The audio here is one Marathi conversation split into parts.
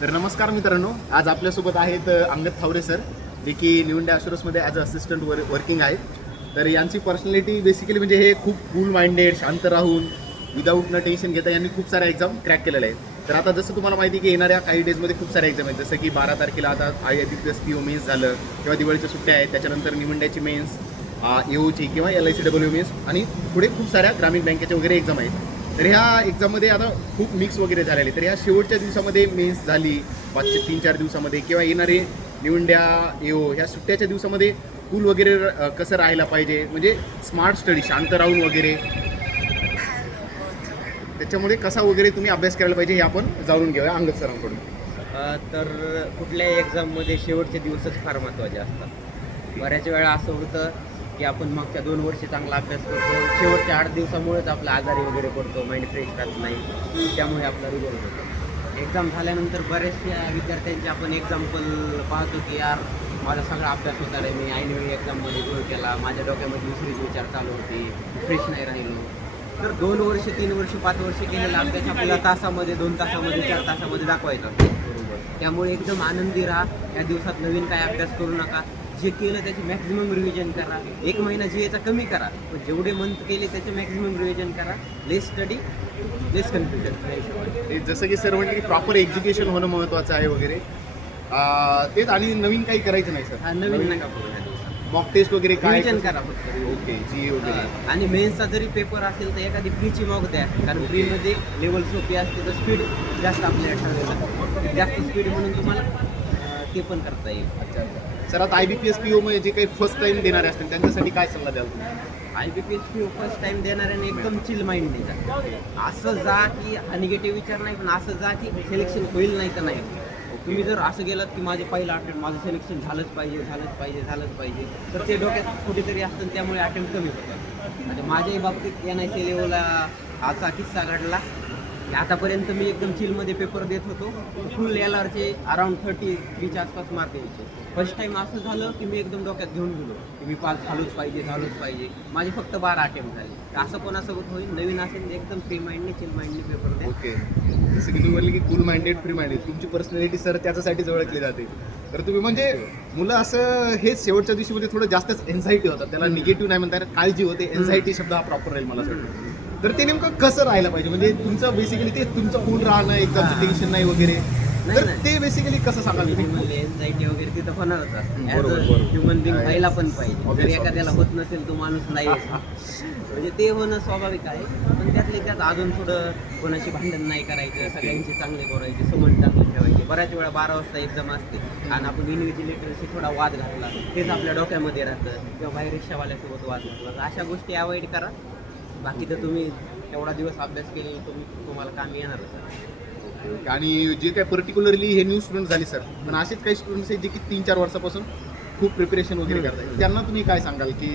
तर नमस्कार मित्रांनो, आज आपल्यासोबत आहेत अंगद थावरे सर, जे की निवंडे ॲश्युरन्समध्ये ॲज अ असिस्टंट वर्किंग आहेत. तर यांची पर्सनॅलिटी बेसिकली म्हणजे हे खूप कूल माइंडेड, शांत राहून विदाऊट न टेन्शन घेता यांनी खूप साऱ्या एक्झाम क्रॅक केलेल्या आहेत. तर आता जसं तुम्हाला माहिती आहे की येणाऱ्या काही डेजमध्ये खूप साऱ्या एक्झाम आहेत, जसं की 12 तारखेला आता IBPS PO मेन्स झालं किंवा दिवाळीच्या सुट्ट्या आहेत, त्याच्यानंतर निवंड्याची मेन्स, EOची किंवा LICW मेन्स आणि पुढे खूप साऱ्या ग्रामीण बँकेच्या वगैरे एक्झाम आहेत. तर ह्या एक्झाममध्ये आता खूप मिक्स वगैरे झालेले. तर ह्या शेवटच्या दिवसामध्ये मेन्स झाली 5-3-4 दिवसामध्ये किंवा येणारे निवंड्या EO ह्या सुट्ट्याच्या दिवसामध्ये कूल वगैरे कसं राहायला पाहिजे, म्हणजे स्मार्ट स्टडी शांत राहून वगैरे त्याच्यामुळे कसा वगैरे तुम्ही अभ्यास करायला पाहिजे हे आपण जाणून घेऊया अंगद सरांकडून. तर कुठल्याही एक्झाममध्ये शेवटचे दिवसच फार महत्त्वाचे असतात. बऱ्याच वेळा असं होतं की आपण मागच्या 2 वर्ष चांगला अभ्यास करतो, शेवटच्या 8 दिवसामुळेच आपला आजारी वगैरे पडतो, माइंड फ्रेश राहत नाही, त्यामुळे आपला रिझल्ट होतो. एक्झाम झाल्यानंतर बऱ्याचशा विद्यार्थ्यांचे आपण एक्झाम्पल पाहतो की यार माझा सगळा अभ्यास होता रे, मी ऐनवेळी एक्झाममध्ये गोळ केला, माझ्या डोक्यामध्ये दुसरेच विचार चालू होते, फ्रेश नाही राहिलो. तर 2 वर्ष 3 वर्ष 5 वर्ष केलेला अभ्यास आपल्याला तासामध्ये 2 तासामध्ये 4 तासामध्ये दाखवायचा बरोबर. त्यामुळे एकदम आनंदी राहा. या दिवसात नवीन काय अभ्यास करू नका. जे केलं त्याचे मॅक्झिमम रिव्हिजन करा. 1 महिना याचा कमी करा, पण जेवढे मंथ केले त्याचे मॅक्झिमम रिव्हिजन करा. लेस स्टडी लेस कन्फ्युजन. जसं की सर म्हटलं की प्रॉपर एज्युकेशन होणं महत्त्वाचं आहे वगैरे, तेच. आणि नवीन काही करायचं नाही सर. हा नवीन नका करू ह्या दिवसात. मॉक टेस्ट वगैरे काय रिव्हिजन करा फक्त. ओके जी वगैरे. आणि मेन्सचा जरी पेपर असेल तर एखादी फ्रीची मॉक द्या, कारण फ्रीमध्ये लेवल सोपी असते तर स्पीड जास्त आपल्याला ठरलेलं असतं. जास्त स्पीड म्हणून तुम्हाला ते पण करता येईल. अच्छा. सर आता IBPS PO मध्ये जे काही फर्स्ट टाइम देणारे असतील त्यांच्यासाठी काय सल्ला द्याल तुम्ही? IBPS PO फर्स्ट टाइम देणाऱ्याने एकदम चिल माइंड जा. असं जा की हा निगेटिव्ह विचार नाही, पण असं जा की सिलेक्शन होईल नाही तर नाही. तुम्ही जर असं गेलात की माझे पहिला अटेम्प्ट माझं सिलेक्शन झालंच पाहिजे झालंच पाहिजे, तर ते डोक्यात कुठेतरी असतं, त्यामुळे अटेम्प्ट कमी होतात. म्हणजे माझ्याही बाबतीत NIC लेवलला असा किस्सा घडला की आतापर्यंत मी एकदम चिलमध्ये पेपर देत होतो. फुल LRचे अराउंड 33च्या आसपास मार्क यायचे. फर्स्ट टाईम असं झालं की मी एकदम डोक्यात घेऊन गेलो की मी पास झालोच पाहिजे. माझे फक्त 12 अटेम्प्ट झाले. तर असं कोणासोबत होईल, नवीन असेल एकदम फ्री माइंडने चिल माइंडने पेपर द्या. ओके. जसं की तुम्ही म्हटले की कूल माइंडेड, फ्री माइंडेड, तुमची पर्सनॅलिटी सर त्याच्यासाठीच ओळखली जाते. तर तुम्ही म्हणजे मुलं असं हे शेवटच्या दिवशीमध्ये थोडं जास्तच एन्झायटी होतात, त्याला निगेटिव्ह नाही म्हणता येणार, काळजी होते. एन्झायटी शब्द हा प्रॉपर राहील मला वाटतं. तर ते नेमकं कसं राहायला पाहिजे, म्हणजे तुमचं बेसिकली ते तुमचं कूल राहणं, एक्झामचं टेन्शन नाही वगैरे, तर ते बेसिकली कसं सांगाल तुम्ही? म्हणजे एन्झायटी वगैरे तिथं होणारच असतं. बरोबर. ह्युमन बिंग व्हायला पण पाहिजे. जर Obvious. एखाद्याला होत नसेल तो माणूस नाही म्हणजे ते होणं स्वाभाविक आहे. पण त्यातले त्यात अजून थोडं कोणाशी भांडण नाही करायचं, सगळ्यांचे चांगले करायचे, संबंध चांगले ठेवायचे. बऱ्याच वेळा 12 वाजता एक्झाम असते आणि आपण इन्व्हिजिलेटरशी थोडा वाद घातला, तेच आपल्या डोक्यामध्ये राहतं, किंवा बाहेर रिक्षावाल्यासोबत वाद घातला, तर अशा गोष्टी अवॉइड करा. बाकी तर तुम्ही तेवढा दिवस अभ्यास केलेला तुम्हाला काम येणारच. आणि जे काही पर्टिक्युलरली हे न्यू स्टुडंट झाले सर, पण असेच काही स्टुडंट्स आहेत जे की 3-4 वर्षापासून खूप प्रिपरेशन वगैरे करतात, त्यांना तुम्ही काय सांगाल की?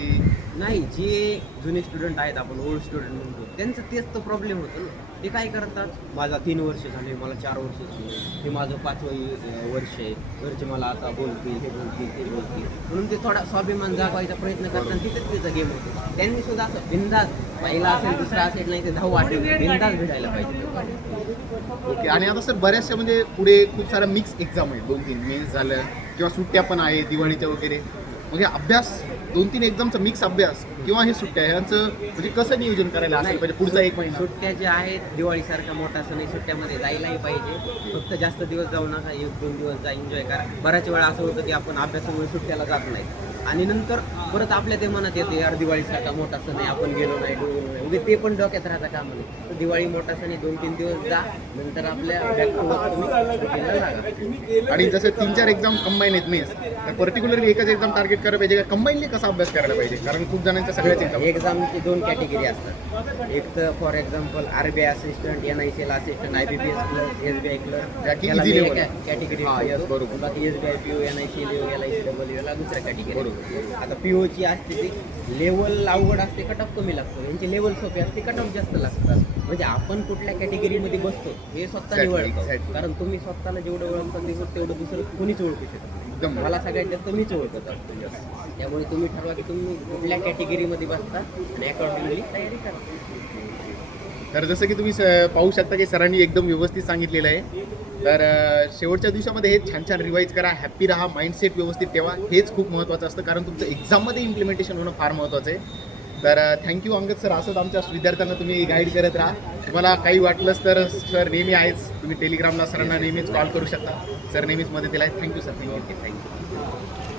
नाही, जे जुने स्टुडंट आहेत, आपण ओल्ड स्टुडंट म्हणतो, त्यांचं तेच तर प्रॉब्लेम होतो ना. ते काय करतात, माझा 3 वर्ष झाले, मला 4 वर्ष झाले, हे माझं 5वं वर्ष आहे, घरचे मला आता बोलतील, हे बोलतील, म्हणून ते थोडा स्वाभिमान जागवायचा प्रयत्न करतात. तिथेच त्याचा गेम होतो. त्यांनी सुद्धा असं बिंदास, पहिला असेल दुसरा असेल नाही ते 10 वाटेल बिंदास भिडायला पाहिजे. ओके. आणि आता सर बऱ्याचशा म्हणजे पुढे खूप साऱ्या मिक्स एक्झाम आहेत, 2-3 मेन्स झालं किंवा सुट्ट्या पण आहे दिवाळीच्या वगैरे, म्हणजे अभ्यास 2-3 एक्झामचा मिक्स अभ्यास किंवा हे सुट्ट्या ह्यांचं म्हणजे कसं नियोजन करायला असेल पाहिजे पुढचा 1 महिना? सुट्ट्या ज्या आहेत, दिवाळीसारखा मोठा सण आहे, सुट्ट्यामध्ये जायलाही पाहिजे. फक्त जास्त दिवस जाऊ नका, 1-2 दिवस जा, एन्जॉय करा. बऱ्याच वेळा असं होतं की आपण अभ्यासामुळे सुट्ट्याला जात नाही आणि नंतर परत आपल्या ते मनात येते, यार दिवाळीसारखा मोठा सण आहे, आपण गेलो नाही म्हणजे ते पण डोक्यात राहतं का म्हणून. तर दिवाळी मोठा सण आहे, 2-3 दिवस जा, नंतर आपल्या बॅक टू वर्क तुम्ही सुट्टीला लागा. आणि जसं 3-4 एक्झाम कंबाईन आहेत मेन्स, तर पर्टिक्युलरली एकच एक्झाम टार्गेट करायला पाहिजे का कंबाईनली कसा अभ्यास करायला पाहिजे? कारण खूप जणांच्या सगळ्याच एक्झामची 2 कॅटेगरी असतात. एक तर for example RBI assistant, NICL assistant, IBPS clerk, SBI clerk, category बरोबर. बाकी SBI PO, NICL, LICW याला दुसऱ्या कॅटेगरी. आता POची असते ती लेवल अवघड असते, कट ऑफ कमी लागतो. यांची लेवल सोपी असते, कट ऑफ जास्त लागतात. म्हणजे आपण कुठल्या कॅटेगरीमध्ये बसतो हे स्वतः निवडतो. कारण तुम्ही स्वतःला जेवढं ओळखता तेवढं दुसरं कोणीच ओळखू शकत. मला सगळ्यात जास्त मीच ओळखत असतो. त्यामुळे तुम्ही ठरवा की तुम्ही कुठल्या कॅटेगरीमध्ये बसता आणि अकॉर्डिंगली तयारी करा. तर जसं की तुम्ही पाहू शकता की सरांनी एकदम व्यवस्थित सांगितलेलं आहे तर शेवटच्या दिवसामध्ये हे छान छान रिवाईज करा, हॅप्पी राहा, माइंडसेट व्यवस्थित ठेवा, हेच खूप महत्त्वाचं असतं, कारण तुमचं एक्झाममध्ये इम्प्लिमेंटेशन होणं फार महत्त्वाचं आहे. तर थँक्यू अंगद सर, असंच आमच्या विद्यार्थ्यांना तुम्ही गाईड करत राहा. तुम्हाला काही वाटलंच तर सर नेहमी आहेच, तुम्ही टेलिग्रामला सरांना नेहमीच कॉल करू शकता, सर नेहमीच मदतीला आहेत. Thank you sir, thank you. थँक्यू.